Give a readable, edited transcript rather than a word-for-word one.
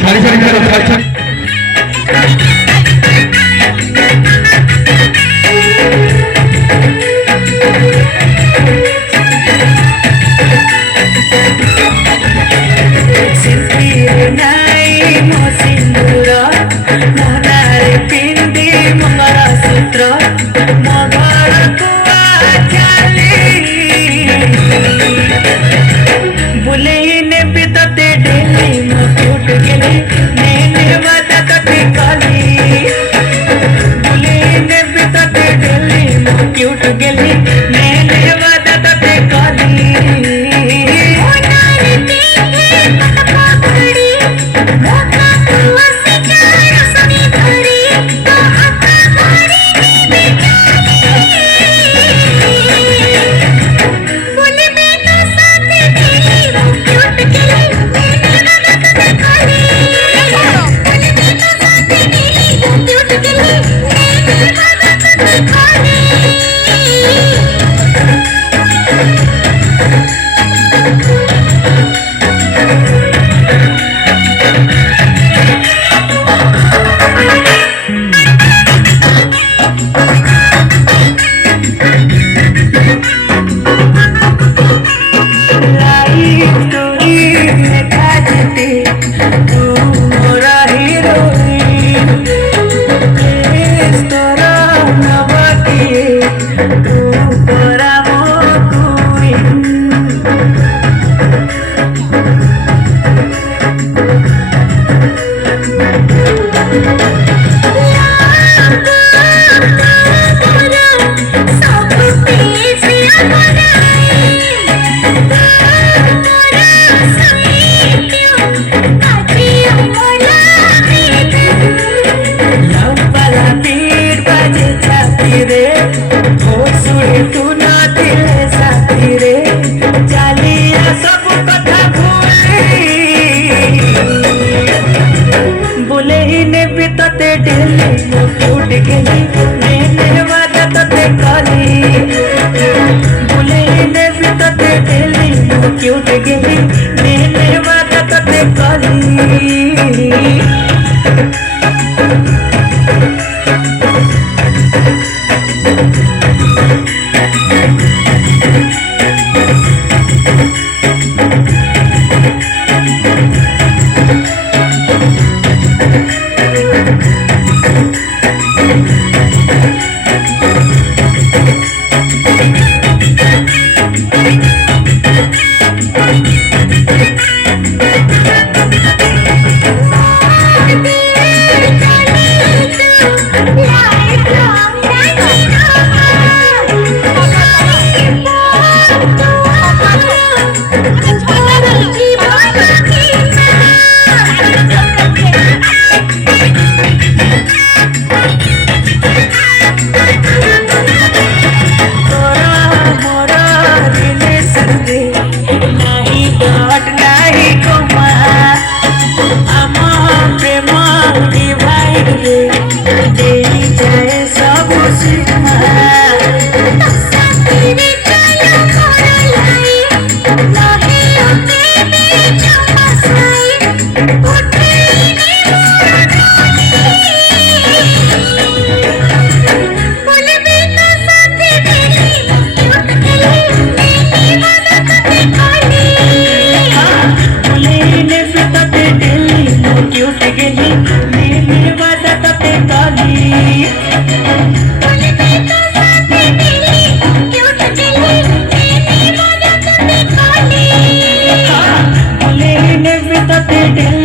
छाड़ी छाड़ी छाड़ी छाड़ी छाड़ी क्यूट गेली मैंने वादा ते काली होनारे देखे पटका खड़ी मोका कुआ से चार सनी धरी तो आता घड़ी में बेचारी बोले मैं तो साथ तेरी वो क्यूट गेली मैंने वादा ते काली बोले मैं तो साथ तेरी वो क्यूट गेली मैंने वादा ते काली क्यूट गेली मैंने वादा ते काली बोले ने भी ते डेली क्यूट गेली मैंने वादा ते काली Dil